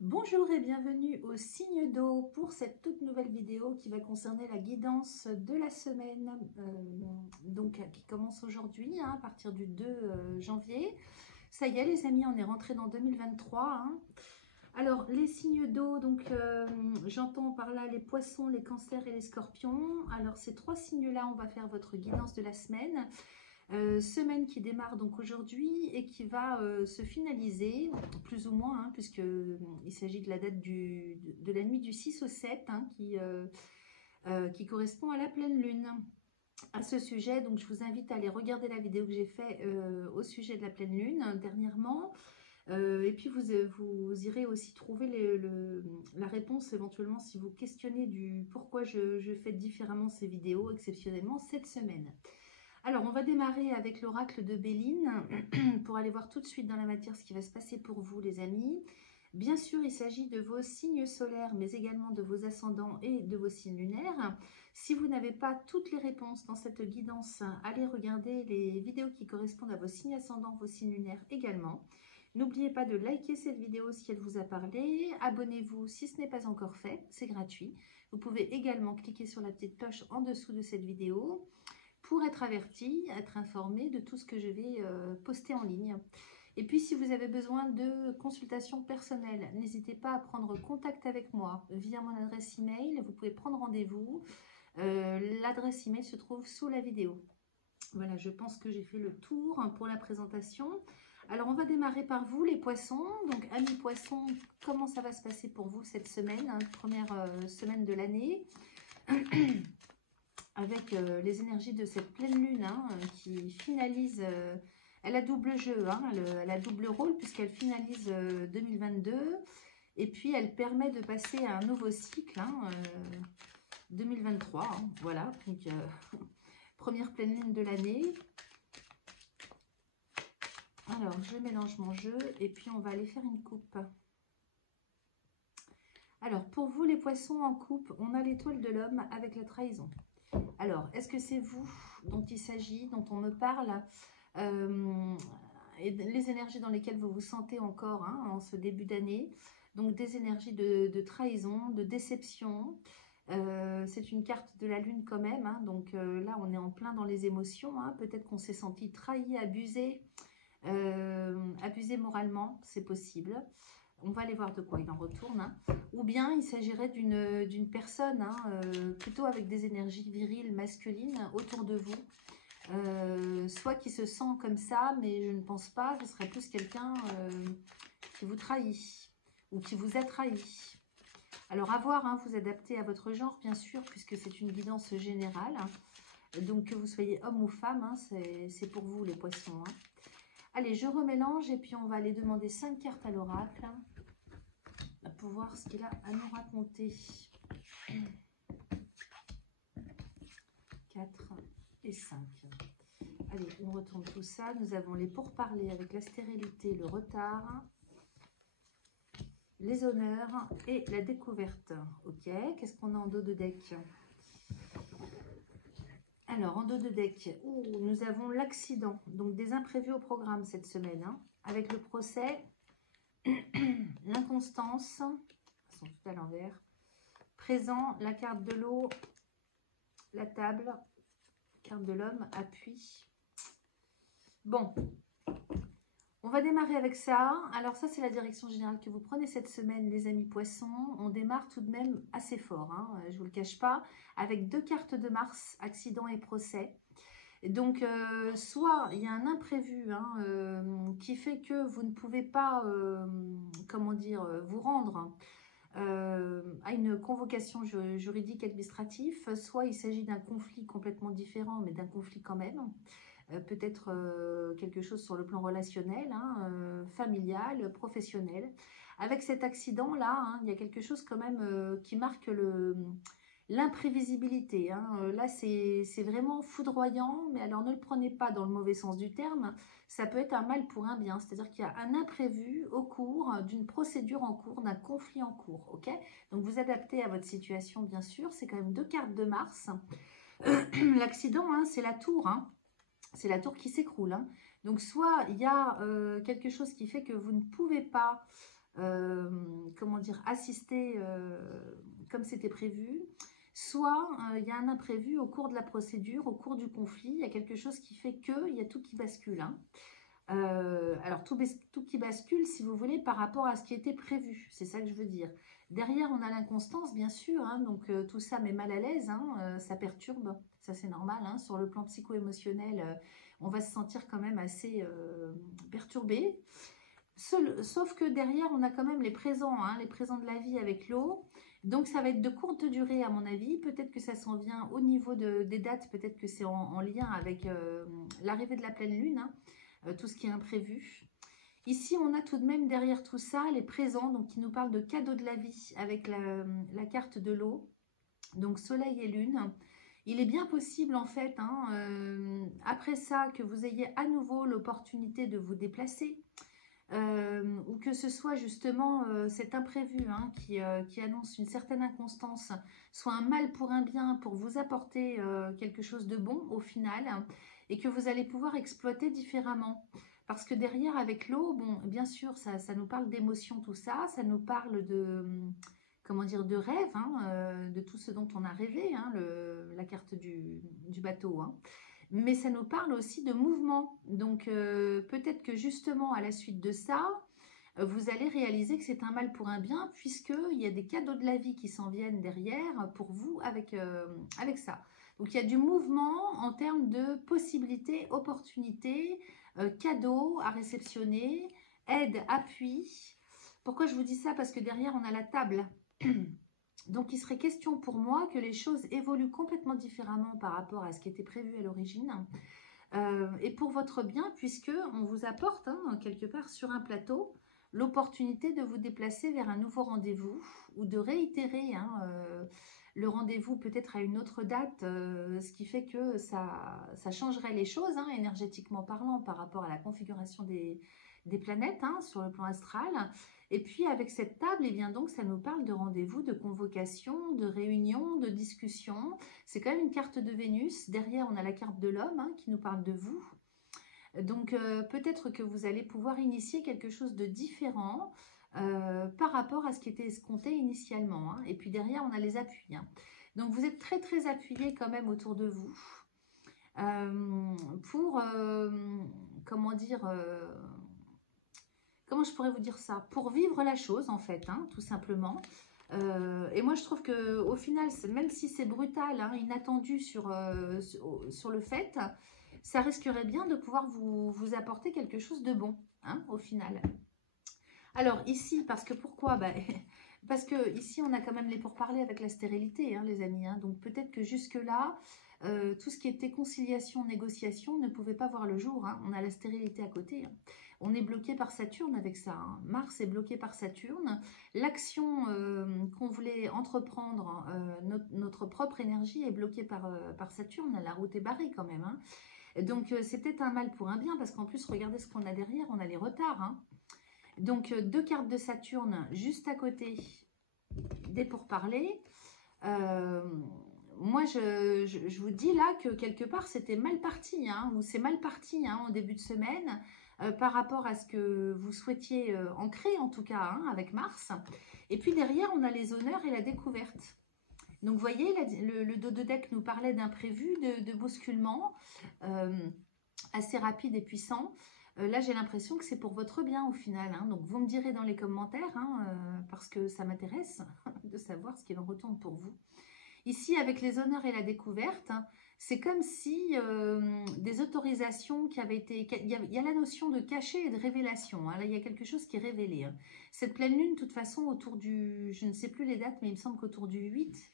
Bonjour et bienvenue au signe d'eau pour cette toute nouvelle vidéo qui va concerner la guidance de la semaine qui commence aujourd'hui à partir du 2 janvier. Ça y est les amis, on est rentré dans 2023. Alors les signes d'eau, j'entends par là les poissons, les cancers et les scorpions. Alors ces trois signes-là, on va faire votre guidance de la semaine. Semaine qui démarre donc aujourd'hui et qui va se finaliser plus ou moins, puisque il s'agit de la date de la nuit du 6 au 7 qui correspond à la pleine lune. À ce sujet, donc je vous invite à aller regarder la vidéo que j'ai faite au sujet de la pleine lune dernièrement. Et puis vous irez aussi trouver la réponse éventuellement si vous questionnez du pourquoi je fais différemment ces vidéos exceptionnellement cette semaine. Alors, on va démarrer avec l'oracle de Béline pour aller voir tout de suite dans la matière ce qui va se passer pour vous, les amis. Bien sûr, il s'agit de vos signes solaires, mais également de vos ascendants et de vos signes lunaires. Si vous n'avez pas toutes les réponses dans cette guidance, allez regarder les vidéos qui correspondent à vos signes ascendants, vos signes lunaires également. N'oubliez pas de liker cette vidéo si elle vous a parlé. Abonnez-vous si ce n'est pas encore fait, c'est gratuit. Vous pouvez également cliquer sur la petite cloche en dessous de cette vidéo pour être averti, être informé de tout ce que je vais poster en ligne. Et puis, si vous avez besoin de consultation personnelle, n'hésitez pas à prendre contact avec moi via mon adresse email. Vous pouvez prendre rendez-vous. L'adresse email se trouve sous la vidéo. Voilà, je pense que j'ai fait le tour pour la présentation. Alors, on va démarrer par vous, les poissons. Donc, amis poissons, comment ça va se passer pour vous cette semaine, première semaine de l'année avec les énergies de cette pleine lune qui finalise, elle a double jeu, elle a double rôle puisqu'elle finalise 2022 et puis elle permet de passer à un nouveau cycle, 2023, voilà, donc première pleine lune de l'année. Alors je mélange mon jeu et puis on va aller faire une coupe. Alors pour vous les poissons en coupe, on a l'étoile de l'homme avec la trahison. Alors, est-ce que c'est vous dont il s'agit, dont on me parle et les énergies dans lesquelles vous vous sentez encore en ce début d'année? Donc, des énergies de trahison, de déception. C'est une carte de la lune quand même. Donc là, on est en plein dans les émotions. Peut-être qu'on s'est senti trahi, abusé, abusé moralement, c'est possible. On va aller voir de quoi il en retourne. Ou bien il s'agirait d'une personne, plutôt avec des énergies viriles, masculines autour de vous. Soit qui se sent comme ça, mais je ne pense pas, ce serait plus quelqu'un qui vous trahit ou qui vous a trahi. Alors à voir, vous adaptez à votre genre, bien sûr, puisque c'est une guidance générale. Donc que vous soyez homme ou femme, c'est pour vous les poissons. Allez, je remélange et puis on va aller demander 5 cartes à l'oracle pour voir ce qu'il a à nous raconter. 4 et 5. Allez, on retourne tout ça. Nous avons les pourparlers avec la stérilité, le retard, les honneurs et la découverte. Ok, qu'est-ce qu'on a en dos de deck? Alors, en dos de deck, nous avons l'accident, donc des imprévus au programme cette semaine, avec le procès, l'inconstance, ils sont tout à l'envers, présent, la carte de l'eau, la table, carte de l'homme, appui. Bon, on va démarrer avec ça. Alors ça, c'est la direction générale que vous prenez cette semaine, les amis poissons. On démarre tout de même assez fort, je ne vous le cache pas, avec 2 cartes de Mars, accident et procès. Donc, soit il y a un imprévu qui fait que vous ne pouvez pas, comment dire, vous rendre à une convocation juridique administrative, soit il s'agit d'un conflit complètement différent, mais d'un conflit quand même. Peut-être quelque chose sur le plan relationnel, familial, professionnel. Avec cet accident-là, il y a quelque chose quand même qui marque l'imprévisibilité. Là, c'est vraiment foudroyant, mais alors ne le prenez pas dans le mauvais sens du terme. Ça peut être un mal pour un bien, c'est-à-dire qu'il y a un imprévu au cours d'une procédure en cours, d'un conflit en cours. Ok, donc vous adaptez à votre situation, bien sûr. C'est quand même 2 cartes de Mars. L'accident, c'est la tour. C'est la tour qui s'écroule. Donc, soit il y a quelque chose qui fait que vous ne pouvez pas comment dire, assister comme c'était prévu, soit il y a un imprévu au cours de la procédure, au cours du conflit, il y a quelque chose qui fait qu'il y a tout qui bascule. Hein. Alors, tout qui bascule, si vous voulez, par rapport à ce qui était prévu. C'est ça que je veux dire. Derrière, on a l'inconstance, bien sûr. Hein, donc, tout ça met mal à l'aise. Hein, ça perturbe. Ça, c'est normal. Hein, sur le plan psycho-émotionnel, on va se sentir quand même assez perturbé. Sauf que derrière, on a quand même les présents. Hein, les présents de la vie avec l'eau. Donc, ça va être de courte durée, à mon avis. Peut-être que ça s'en vient au niveau des dates. Peut-être que c'est en lien avec l'arrivée de la pleine lune. Hein. Tout ce qui est imprévu. Ici, on a tout de même derrière tout ça les présents, donc qui nous parlent de cadeaux de la vie avec la carte de l'eau, donc soleil et lune. Il est bien possible en fait, hein, après ça, que vous ayez à nouveau l'opportunité de vous déplacer, ou que ce soit justement cet imprévu hein, qui annonce une certaine inconstance, soit un mal pour un bien pour vous apporter quelque chose de bon au final, et que vous allez pouvoir exploiter différemment. Parce que derrière, avec l'eau, bon, bien sûr, ça nous parle d'émotions, tout ça, ça nous parle de, comment dire, de rêve, hein, de tout ce dont on a rêvé, hein, la carte du bateau, hein. Mais ça nous parle aussi de mouvement. Donc, peut-être que justement, à la suite de ça, vous allez réaliser que c'est un mal pour un bien, puisqu'il y a des cadeaux de la vie qui s'en viennent derrière pour vous avec ça. Donc, il y a du mouvement en termes de possibilités, opportunités, cadeaux à réceptionner, aide, appui. Pourquoi je vous dis ça? Parce que derrière, on a la table. Donc, il serait question pour moi que les choses évoluent complètement différemment par rapport à ce qui était prévu à l'origine. Et pour votre bien, puisque on vous apporte hein, quelque part sur un plateau l'opportunité de vous déplacer vers un nouveau rendez-vous ou de réitérer hein, le rendez-vous peut-être à une autre date, ce qui fait que ça changerait les choses hein, énergétiquement parlant par rapport à la configuration des planètes hein, sur le plan astral. Et puis avec cette table, eh bien donc ça nous parle de rendez-vous, de convocation, de réunion, de discussion. C'est quand même une carte de Vénus. Derrière, on a la carte de l'homme hein, qui nous parle de vous. Donc peut-être que vous allez pouvoir initier quelque chose de différent par rapport à ce qui était escompté initialement. Hein. Et puis derrière, on a les appuis. Hein. Donc vous êtes très très appuyés quand même autour de vous pour, comment dire... comment je pourrais vous dire ça? Pour vivre la chose, en fait, hein, tout simplement. Et moi, je trouve qu'au final, même si c'est brutal, hein, inattendu sur le fait, ça risquerait bien de pouvoir vous apporter quelque chose de bon, hein, au final. Alors, ici, parce que pourquoi? Bah, parce que ici, on a quand même les pourparlers avec la stérilité, hein, les amis. Hein, donc, peut-être que jusque-là, tout ce qui était conciliation, négociation ne pouvait pas voir le jour. Hein, on a la stérilité à côté. Hein. On est bloqué par Saturne avec ça. Hein. Mars est bloqué par Saturne. L'action qu'on voulait entreprendre, notre propre énergie est bloquée par Saturne. La route est barrée quand même. Hein. Donc, c'était un mal pour un bien parce qu'en plus, regardez ce qu'on a derrière. On a les retards. Hein. Donc, deux cartes de Saturne juste à côté des pourparlers. Moi, je vous dis là que quelque part, c'était mal parti, hein, ou c'est mal parti hein, en début de semaine par rapport à ce que vous souhaitiez ancrer, en tout cas, hein, avec Mars. Et puis derrière, on a les honneurs et la découverte. Donc, vous voyez, le dos de deck nous parlait d'imprévu, de bousculement assez rapide et puissant. Là, j'ai l'impression que c'est pour votre bien au final. Hein. Donc, vous me direz dans les commentaires, hein, parce que ça m'intéresse de savoir ce qu'il en retourne pour vous. Ici, avec les honneurs et la découverte, hein, c'est comme si des autorisations qui avaient été... Il y a la notion de cachet et de révélation. Hein. Là, il y a quelque chose qui est révélé. Hein. Cette pleine lune, de toute façon, autour du... Je ne sais plus les dates, mais il me semble qu'autour du 8...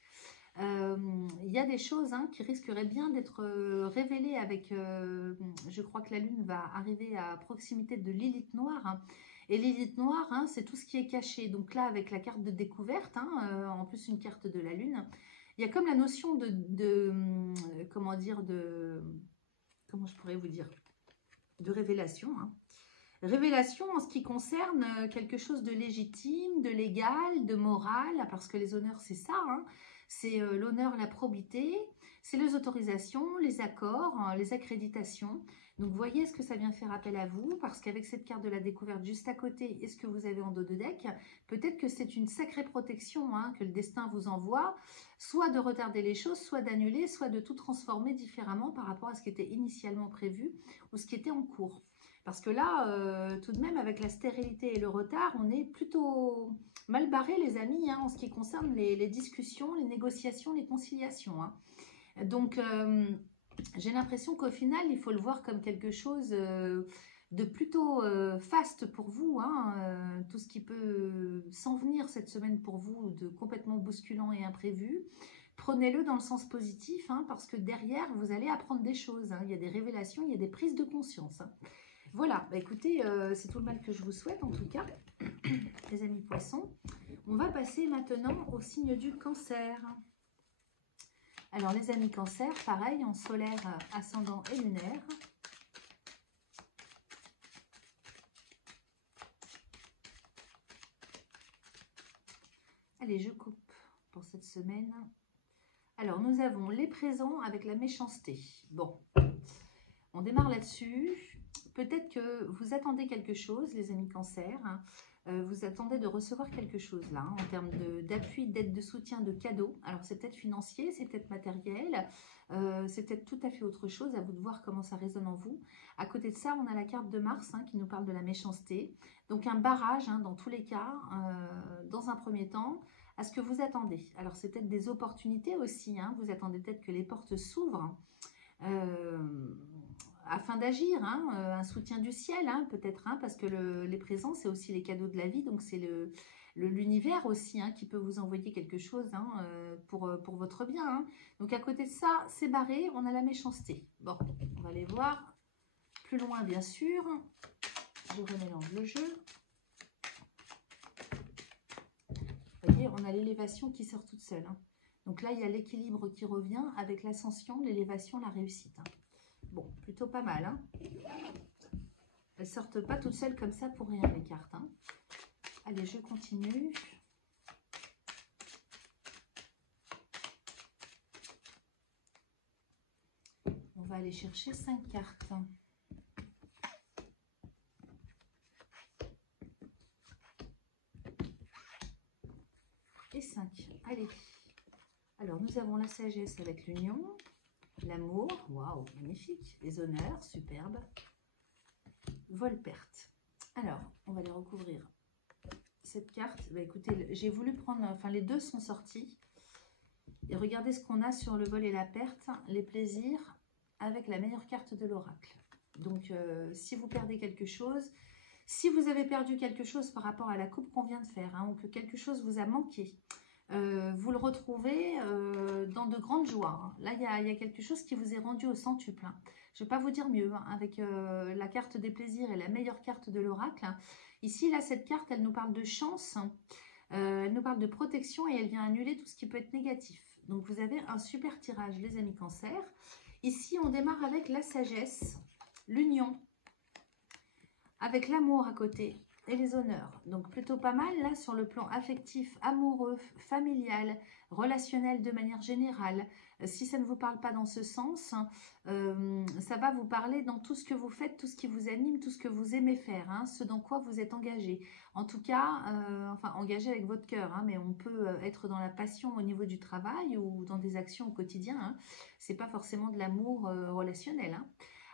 il y a des choses hein, qui risqueraient bien d'être révélées avec, je crois que la lune va arriver à proximité de Lilith noire, hein, et Lilith noire, hein, c'est tout ce qui est caché, donc là avec la carte de découverte, hein, en plus une carte de la lune, il y a comme la notion comment dire, comment je pourrais vous dire, de révélation, hein. Révélation en ce qui concerne quelque chose de légitime, de légal, de moral, parce que les honneurs c'est ça, hein. c'est l'honneur, la probité, c'est les autorisations, les accords, hein, les accréditations. Donc, voyez ce que ça vient faire appel à vous, parce qu'avec cette carte de la découverte juste à côté, et ce que vous avez en dos de deck, peut-être que c'est une sacrée protection hein, que le destin vous envoie, soit de retarder les choses, soit d'annuler, soit de tout transformer différemment par rapport à ce qui était initialement prévu ou ce qui était en cours. Parce que là, tout de même, avec la stérilité et le retard, on est plutôt mal barré, les amis, hein, en ce qui concerne les discussions, les négociations, les conciliations. Hein. Donc, j'ai l'impression qu'au final, il faut le voir comme quelque chose de plutôt faste pour vous. Hein, tout ce qui peut s'en venir cette semaine pour vous, de complètement bousculant et imprévu. Prenez-le dans le sens positif, hein, parce que derrière, vous allez apprendre des choses. Hein. Il y a des révélations, il y a des prises de conscience. Hein. Voilà, bah écoutez, c'est tout le mal que je vous souhaite en tout cas, les amis poissons. On va passer maintenant au signe du cancer. Alors les amis cancer, pareil, en solaire, ascendant et lunaire. Allez, je coupe pour cette semaine. Alors, nous avons les présents avec la méchanceté. Bon, on démarre là-dessus. Peut-être que vous attendez quelque chose, les amis cancer. Hein. Vous attendez de recevoir quelque chose là, hein, en termes d'appui, d'aide, de soutien, de cadeaux. Alors, c'est peut-être financier, c'est peut-être matériel, c'est peut-être tout à fait autre chose. À vous de voir comment ça résonne en vous. À côté de ça, on a la carte de Mars hein, qui nous parle de la méchanceté. Donc, un barrage hein, dans tous les cas, dans un premier temps, à ce que vous attendez. Alors, c'est peut-être des opportunités aussi. Hein. Vous attendez peut-être que les portes s'ouvrent. Afin d'agir, hein, un soutien du ciel, hein, peut-être, hein, parce que les présents, c'est aussi les cadeaux de la vie, donc c'est l'univers aussi hein, qui peut vous envoyer quelque chose hein, pour votre bien. Hein. Donc à côté de ça, c'est barré, on a la méchanceté. Bon, on va aller voir plus loin, bien sûr. Je remélange le jeu. Vous voyez, on a l'élévation qui sort toute seule. Hein. Donc là, il y a l'équilibre qui revient avec l'ascension, l'élévation, la réussite. Hein. Bon, plutôt pas mal. Hein. Elles ne sortent pas toutes seules comme ça pour rien, les cartes. Hein. Allez, je continue. On va aller chercher 5 cartes. Et 5. Allez. Alors, nous avons la sagesse avec l'union. L'amour, waouh, magnifique. Les honneurs, superbe. Vol-perte. Alors, on va les recouvrir. Cette carte, bah écoutez, j'ai voulu prendre, enfin les deux sont sortis. Et regardez ce qu'on a sur le vol et la perte, les plaisirs, avec la meilleure carte de l'oracle. Donc, si vous perdez quelque chose, si vous avez perdu quelque chose par rapport à la coupe qu'on vient de faire, hein, ou que quelque chose vous a manqué, vous le retrouvez dans de grandes joies. Hein. Là, il y a quelque chose qui vous est rendu au centuple. Hein. Je ne vais pas vous dire mieux, hein, avec la carte des plaisirs et la meilleure carte de l'oracle. Hein. Ici, là, cette carte, elle nous parle de chance, elle nous parle de protection et elle vient annuler tout ce qui peut être négatif. Donc, vous avez un super tirage, les amis cancer. Ici, on démarre avec la sagesse, l'union, avec l'amour à côté. Et les honneurs. Donc plutôt pas mal là sur le plan affectif, amoureux, familial, relationnel de manière générale. Si ça ne vous parle pas dans ce sens, ça va vous parler dans tout ce que vous faites, tout ce qui vous anime, tout ce que vous aimez faire, hein, ce dans quoi vous êtes engagé. En tout cas, enfin engagé avec votre cœur, hein, mais on peut être dans la passion au niveau du travail ou dans des actions au quotidien. Hein. C'est pas forcément de l'amour relationnel. Hein.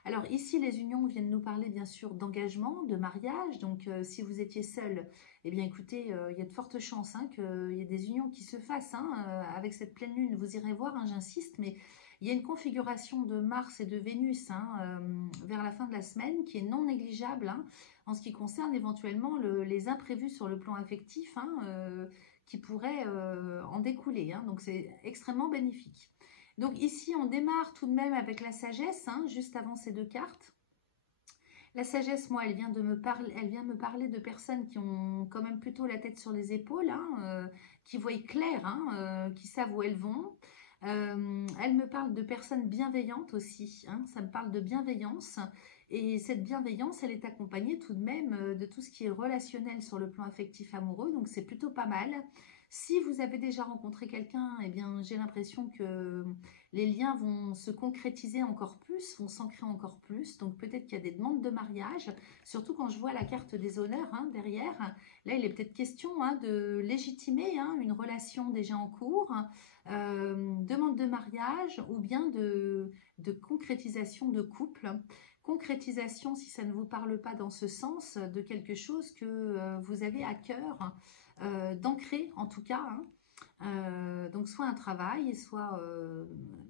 Alors ici, les unions viennent nous parler bien sûr d'engagement, de mariage. Donc si vous étiez seul, eh bien écoutez, il y a de fortes chances hein, qu'il y ait des unions qui se fassent. Hein, avec cette pleine lune, vous irez voir, hein, j'insiste, mais il y a une configuration de Mars et de Vénus hein, vers la fin de la semaine qui est non négligeable hein, en ce qui concerne éventuellement les imprévus sur le plan affectif hein, qui pourraient en découler. Hein, donc c'est extrêmement bénéfique. Donc ici, on démarre tout de même avec la sagesse, hein, juste avant ces deux cartes. La sagesse, moi, elle vient me parler de personnes qui ont quand même plutôt la tête sur les épaules, hein, qui voient clair, hein, qui savent où elles vont. Elle me parle de personnes bienveillantes aussi, hein, ça me parle de bienveillance. Et cette bienveillance, elle est accompagnée tout de même de tout ce qui est relationnel sur le plan affectif amoureux, donc c'est plutôt pas mal. Si vous avez déjà rencontré quelqu'un, eh bien j'ai l'impression que les liens vont se concrétiser encore plus, vont s'ancrer encore plus. Donc peut-être qu'il y a des demandes de mariage, surtout quand je vois la carte des honneurs derrière. Là, il est peut-être question de légitimer une relation déjà en cours, demande de mariage ou bien de concrétisation de couple. Concrétisation, si ça ne vous parle pas dans ce sens, de quelque chose que vous avez à cœur d'ancrer en tout cas. Donc soit un travail, soit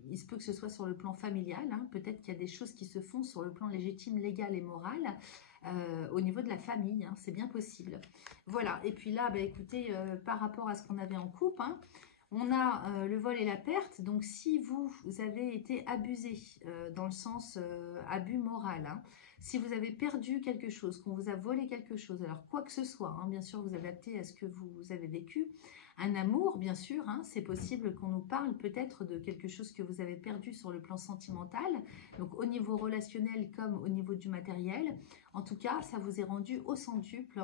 il se peut que ce soit sur le plan familial. Peut-être qu'il y a des choses qui se font sur le plan légitime, légal et moral au niveau de la famille. C'est bien possible. Voilà. Et puis là, écoutez, par rapport à ce qu'on avait en couple, on a le vol et la perte. Donc si vous avez été abusé dans le sens abus moral, si vous avez perdu quelque chose, qu'on vous a volé quelque chose, alors quoi que ce soit, bien sûr vous adaptez à ce que vous avez vécu, un amour bien sûr, c'est possible qu'on nous parle peut-être de quelque chose que vous avez perdu sur le plan sentimental, donc au niveau relationnel comme au niveau du matériel. En tout cas, ça vous est rendu au centuple,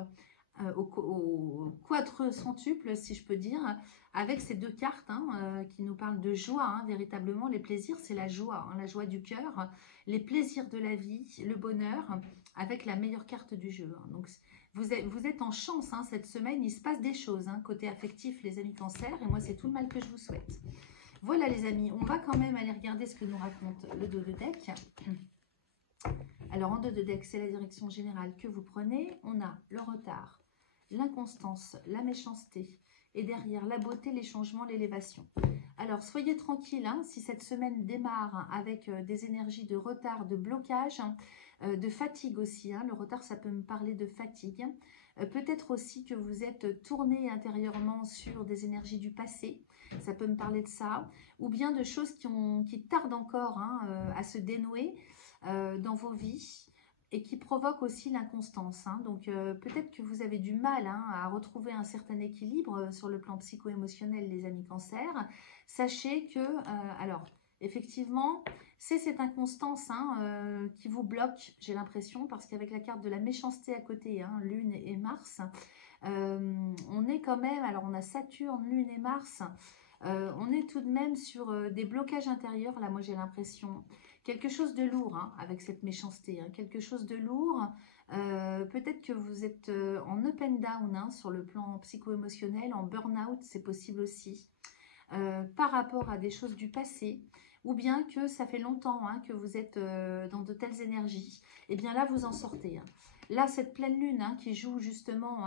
au quadre-centuple si je peux dire, avec ces deux cartes qui nous parlent de joie, véritablement les plaisirs c'est la joie du cœur, les plaisirs de la vie, le bonheur, avec la meilleure carte du jeu. Donc vous êtes en chance cette semaine, il se passe des choses côté affectif les amis cancer, et moi c'est tout le mal que je vous souhaite. Voilà les amis, on va quand même aller regarder ce que nous raconte le dos de deck. Alors en dos de deck, c'est la direction générale que vous prenez. On a le retard, l'inconstance, la méchanceté, et derrière la beauté, les changements, l'élévation. Alors soyez tranquille, si cette semaine démarre avec des énergies de retard, de blocage, de fatigue aussi. Le retard, ça peut me parler de fatigue. Peut-être aussi que vous êtes tourné intérieurement sur des énergies du passé. Ça peut me parler de ça. Ou bien de choses qui tardent encore à se dénouer dans vos vies, et qui provoque aussi l'inconstance. Donc peut-être que vous avez du mal à retrouver un certain équilibre sur le plan psycho-émotionnel, les amis cancer. Sachez que, alors, effectivement, c'est cette inconstance qui vous bloque, j'ai l'impression, parce qu'avec la carte de la méchanceté à côté, Lune et Mars, on est quand même, alors on a Saturne, Lune et Mars, on est tout de même sur des blocages intérieurs, là moi j'ai l'impression. Quelque chose de lourd avec cette méchanceté, quelque chose de lourd. Peut-être que vous êtes en up and down sur le plan psycho-émotionnel, en burn-out, c'est possible aussi, par rapport à des choses du passé, ou bien que ça fait longtemps que vous êtes dans de telles énergies. Et bien là, vous en sortez. Là, cette pleine lune qui joue justement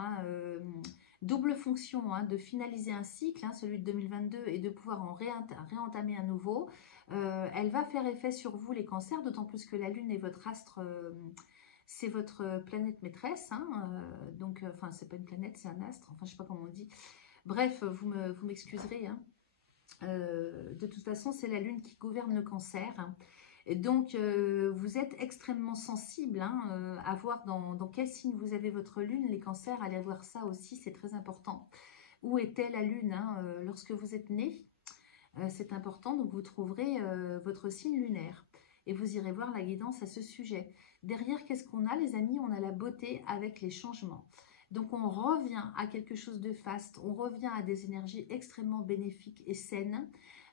double fonction de finaliser un cycle, celui de 2022, et de pouvoir en réentamer un nouveau. Elle va faire effet sur vous les cancers, d'autant plus que la lune est votre astre, c'est votre planète maîtresse, donc enfin c'est pas une planète, c'est un astre, enfin je sais pas comment on dit, bref vous m'excuserez, de toute façon c'est la lune qui gouverne le cancer, et donc vous êtes extrêmement sensible à voir dans quel signe vous avez votre lune. Les cancers, allez voir ça aussi, c'est très important. Où était la lune lorsque vous êtes né? C'est important, donc vous trouverez votre signe lunaire et vous irez voir la guidance à ce sujet. Derrière, qu'est-ce qu'on a les amis? On a la beauté avec les changements. Donc on revient à quelque chose de faste, on revient à des énergies extrêmement bénéfiques et saines.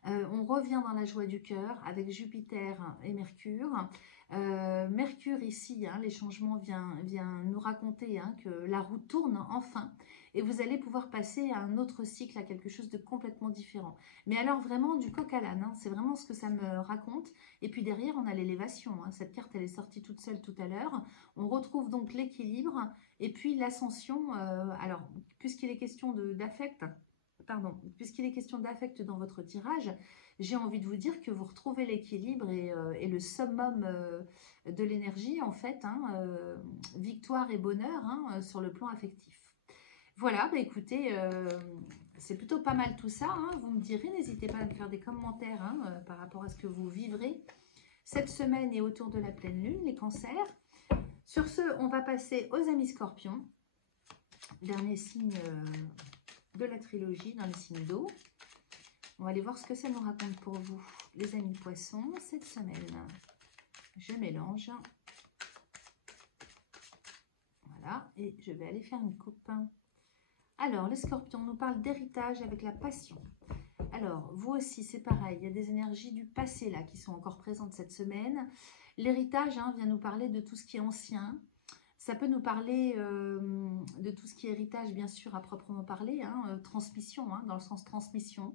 On revient dans la joie du cœur avec Jupiter et Mercure. Mercure ici, les changements vient nous raconter que la roue tourne enfin, et vous allez pouvoir passer à un autre cycle, à quelque chose de complètement différent. Mais alors vraiment du coq à l'âne, c'est vraiment ce que ça me raconte. Et puis derrière, on a l'élévation. Cette carte, elle est sortie toute seule tout à l'heure. On retrouve donc l'équilibre et puis l'ascension. Alors, puisqu'il est question d'affect, puisqu'il est question d'affect dans votre tirage, j'ai envie de vous dire que vous retrouvez l'équilibre et le summum de l'énergie, en fait, victoire et bonheur sur le plan affectif. Voilà, écoutez, c'est plutôt pas mal tout ça. Vous me direz, n'hésitez pas à me faire des commentaires par rapport à ce que vous vivrez cette semaine et autour de la pleine lune, les cancers. Sur ce, on va passer aux amis scorpions. Dernier signe de la trilogie dans les signes d'eau. On va aller voir ce que ça nous raconte pour vous, les amis poissons, cette semaine. Je mélange. Voilà, et je vais aller faire une coupe. Alors, les scorpions nous parlent d'héritage avec la passion. Alors, vous aussi, c'est pareil, il y a des énergies du passé là qui sont encore présentes cette semaine. L'héritage vient nous parler de tout ce qui est ancien. Ça peut nous parler de tout ce qui est héritage, bien sûr, à proprement parler, transmission, dans le sens transmission.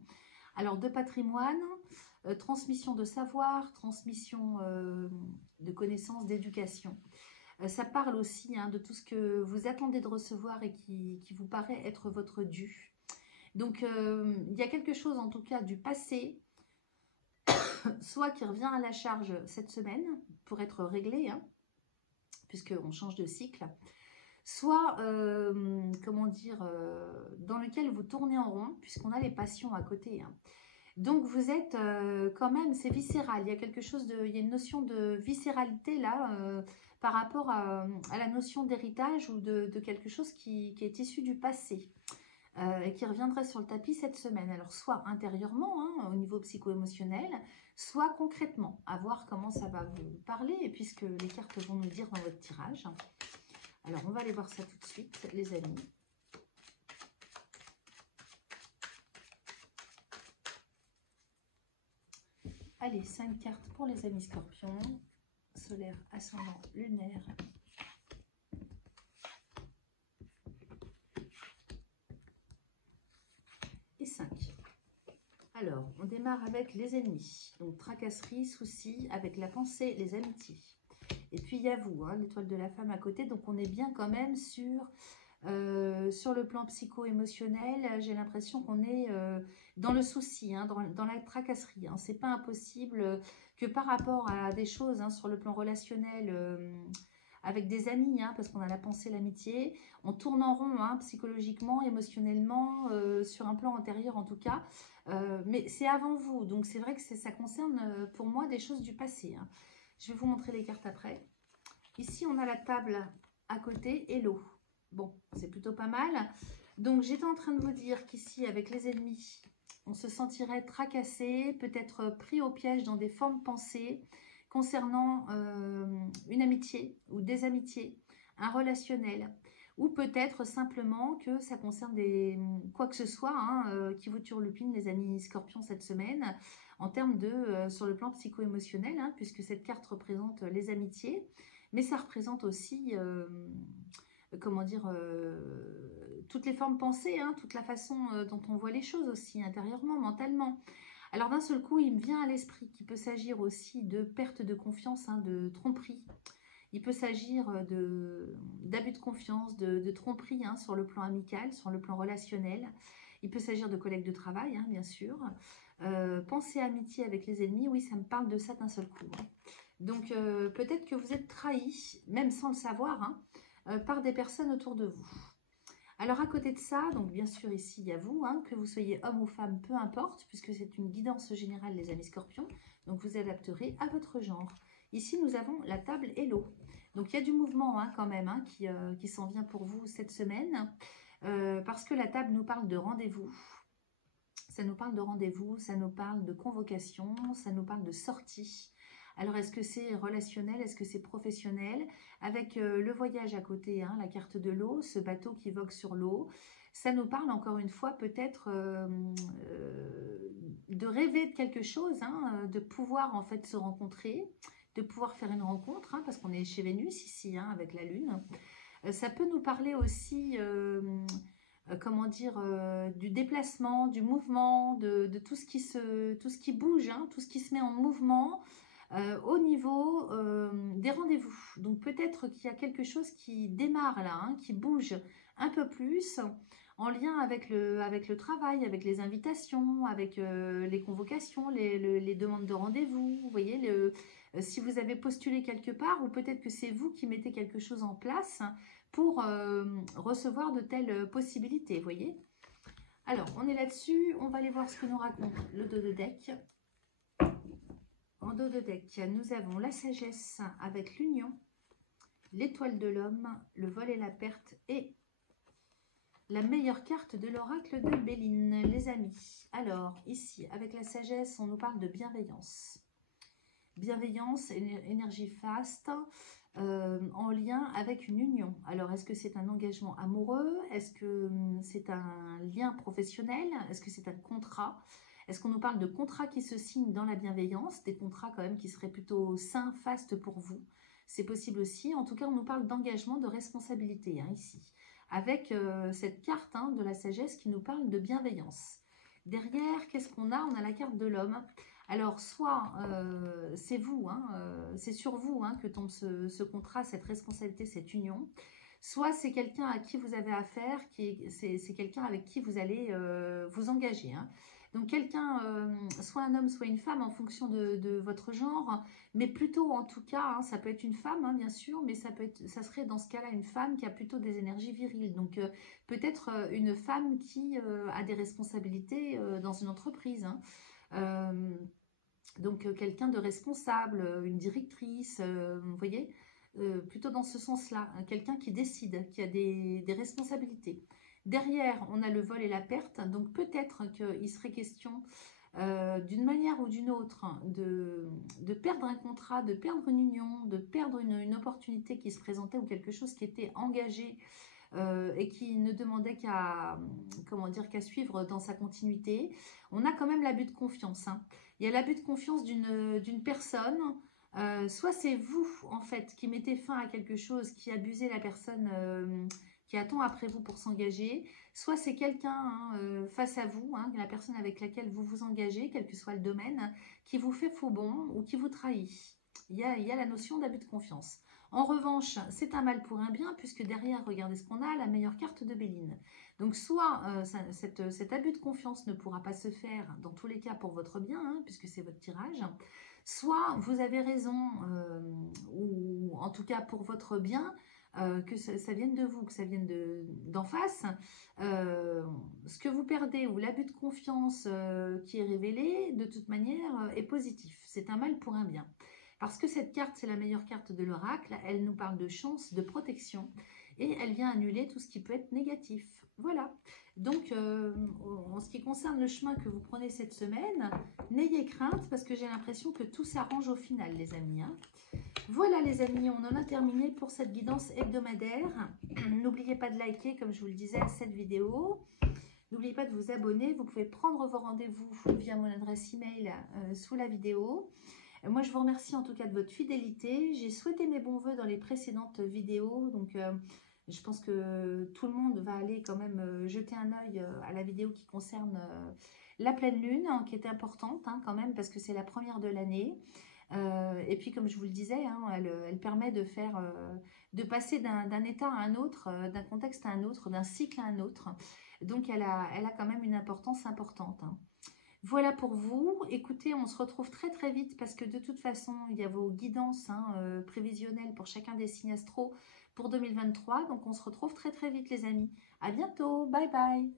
Alors, de patrimoine, transmission de savoir, transmission de connaissances, d'éducation. Ça parle aussi de tout ce que vous attendez de recevoir et qui vous paraît être votre dû. Donc, il y a quelque chose, en tout cas, du passé, soit qui revient à la charge cette semaine pour être réglé, puisqu'on change de cycle, soit, comment dire, dans lequel vous tournez en rond, puisqu'on a les passions à côté. Donc, vous êtes quand même, c'est viscéral, il y a quelque chose de, il y a une notion de viscéralité là, par rapport à la notion d'héritage ou de quelque chose qui est issu du passé. Et qui reviendrait sur le tapis cette semaine. Alors, soit intérieurement, au niveau psycho-émotionnel, soit concrètement, à voir comment ça va vous parler, et puisque les cartes vont nous dire dans votre tirage. Alors, on va aller voir ça tout de suite, les amis. Allez, 5 cartes pour les amis scorpions. Solaire, ascendant, lunaire. Et 5. Alors, on démarre avec les ennemis. Donc, tracasserie, soucis, avec la pensée, les amitiés. Et puis, il y a vous, l'étoile de la femme à côté. Donc, on est bien quand même sur le plan psycho-émotionnel. J'ai l'impression qu'on est dans le souci, dans la tracasserie. C'est pas impossible que par rapport à des choses sur le plan relationnel, avec des amis, parce qu'on a la pensée, l'amitié, on tourne en rond psychologiquement, émotionnellement, sur un plan antérieur en tout cas, mais c'est avant vous, donc c'est vrai que ça concerne pour moi des choses du passé. Je vais vous montrer les cartes après. Ici on a la table à côté et l'eau. Bon, c'est plutôt pas mal. Donc j'étais en train de vous dire qu'ici avec les ennemis, on se sentirait tracassé, peut-être pris au piège dans des formes pensées, concernant une amitié ou des amitiés, un relationnel, ou peut-être simplement que ça concerne quoi que ce soit qui vous turlupine les amis scorpions cette semaine, en termes de, sur le plan psycho-émotionnel, puisque cette carte représente les amitiés, mais ça représente aussi, comment dire, toutes les formes pensées, toute la façon dont on voit les choses aussi, intérieurement, mentalement. Alors d'un seul coup, il me vient à l'esprit qu'il peut s'agir aussi de perte de confiance, de tromperie. Il peut s'agir d'abus de confiance, de tromperie sur le plan amical, sur le plan relationnel. Il peut s'agir de collègues de travail, bien sûr. Pensée amitié avec les ennemis, oui, ça me parle de ça d'un seul coup. Donc peut-être que vous êtes trahi, même sans le savoir, par des personnes autour de vous. Alors à côté de ça, donc bien sûr ici il y a vous, que vous soyez homme ou femme, peu importe, puisque c'est une guidance générale les amis scorpions, donc vous adapterez à votre genre. Ici nous avons la table et l'eau. Donc il y a du mouvement quand même qui s'en vient pour vous cette semaine, parce que la table nous parle de rendez-vous. Ça nous parle de rendez-vous, ça nous parle de convocation, ça nous parle de sortie. Alors, est-ce que c'est relationnel, est-ce que c'est professionnel? Avec le voyage à côté, la carte de l'eau, ce bateau qui vogue sur l'eau, ça nous parle encore une fois peut-être de rêver de quelque chose, de pouvoir en fait se rencontrer, de pouvoir faire une rencontre, parce qu'on est chez Vénus ici, avec la Lune. Ça peut nous parler aussi... comment dire, du déplacement, du mouvement, de tout ce qui bouge, tout ce qui se met en mouvement au niveau des rendez-vous. Donc peut-être qu'il y a quelque chose qui démarre là, qui bouge un peu plus en lien avec le travail, avec les invitations, avec les convocations, les demandes de rendez-vous. Vous voyez, si vous avez postulé quelque part, ou peut-être que c'est vous qui mettez quelque chose en place pour recevoir de telles possibilités, vous voyez. Alors, on est là-dessus, on va aller voir ce que nous raconte le dos de deck. En dos de deck, nous avons la sagesse avec l'union, l'étoile de l'homme, le vol et la perte, et la meilleure carte de l'oracle de Béline, les amis. Alors, ici, avec la sagesse, on nous parle de bienveillance. Bienveillance, énergie faste, en lien avec une union. Alors, est-ce que c'est un engagement amoureux? Est-ce que c'est un lien professionnel? Est-ce que c'est un contrat? Est-ce qu'on nous parle de contrats qui se signent dans la bienveillance? Des contrats quand même qui seraient plutôt sains, fastes pour vous? C'est possible aussi. En tout cas, on nous parle d'engagement, de responsabilité hein, ici. Avec cette carte hein, de la sagesse qui nous parle de bienveillance. Derrière, qu'est-ce qu'on a? On a la carte de l'homme. Alors, soit c'est vous, hein, c'est sur vous hein, que tombe ce contrat, cette responsabilité, cette union. Soit c'est quelqu'un à qui vous avez affaire, c'est quelqu'un avec qui vous allez vous engager. Hein. Donc quelqu'un, soit un homme, soit une femme en fonction de votre genre, mais plutôt en tout cas, hein, ça peut être une femme hein, bien sûr, mais ça serait dans ce cas-là une femme qui a plutôt des énergies viriles. Donc peut-être une femme qui a des responsabilités dans une entreprise. Hein. Donc quelqu'un de responsable, une directrice, vous voyez, plutôt dans ce sens-là, hein, quelqu'un qui décide, qui a des responsabilités. Derrière, on a le vol et la perte, donc peut-être qu'il serait question d'une manière ou d'une autre de perdre un contrat, de perdre une union, de perdre une opportunité qui se présentait ou quelque chose qui était engagé et qui ne demandait qu'à suivre dans sa continuité. On a quand même l'abus de confiance. Hein. Il y a l'abus de confiance d'une personne. Soit c'est vous, en fait, qui mettez fin à quelque chose, qui abusez la personne qui attend après vous pour s'engager. Soit c'est quelqu'un hein, face à vous, hein, la personne avec laquelle vous vous engagez, quel que soit le domaine, qui vous fait faux bond ou qui vous trahit. Il y a la notion d'abus de confiance. En revanche, c'est un mal pour un bien, puisque derrière, regardez ce qu'on a, la meilleure carte de Béline. Donc, soit cet abus de confiance ne pourra pas se faire, dans tous les cas, pour votre bien, hein, puisque c'est votre tirage, soit vous avez raison, ou en tout cas pour votre bien, que ça vienne de vous, que ça vienne d'en face. Ce que vous perdez ou l'abus de confiance qui est révélé, de toute manière, est positif. C'est un mal pour un bien. Parce que cette carte, c'est la meilleure carte de l'oracle, elle nous parle de chance, de protection, et elle vient annuler tout ce qui peut être négatif. Voilà. Donc, en ce qui concerne le chemin que vous prenez cette semaine, n'ayez crainte, parce que j'ai l'impression que tout s'arrange au final, les amis. Hein. Voilà, les amis, on en a terminé pour cette guidance hebdomadaire. N'oubliez pas de liker, comme je vous le disais, cette vidéo. N'oubliez pas de vous abonner. Vous pouvez prendre vos rendez-vous via mon adresse email sous la vidéo. Moi, je vous remercie en tout cas de votre fidélité. J'ai souhaité mes bons voeux dans les précédentes vidéos. Donc, je pense que tout le monde va aller quand même jeter un œil à la vidéo qui concerne la pleine lune, hein, qui est importante hein, quand même parce que c'est la première de l'année. Et puis, comme je vous le disais, hein, elle permet de passer d'un état à un autre, d'un contexte à un autre, d'un cycle à un autre. Donc, elle a quand même une importance importante. Hein. Voilà pour vous. Écoutez, on se retrouve très très vite parce que de toute façon, il y a vos guidances hein, prévisionnelles pour chacun des signes astro pour 2023. Donc, on se retrouve très très vite les amis. À bientôt. Bye bye.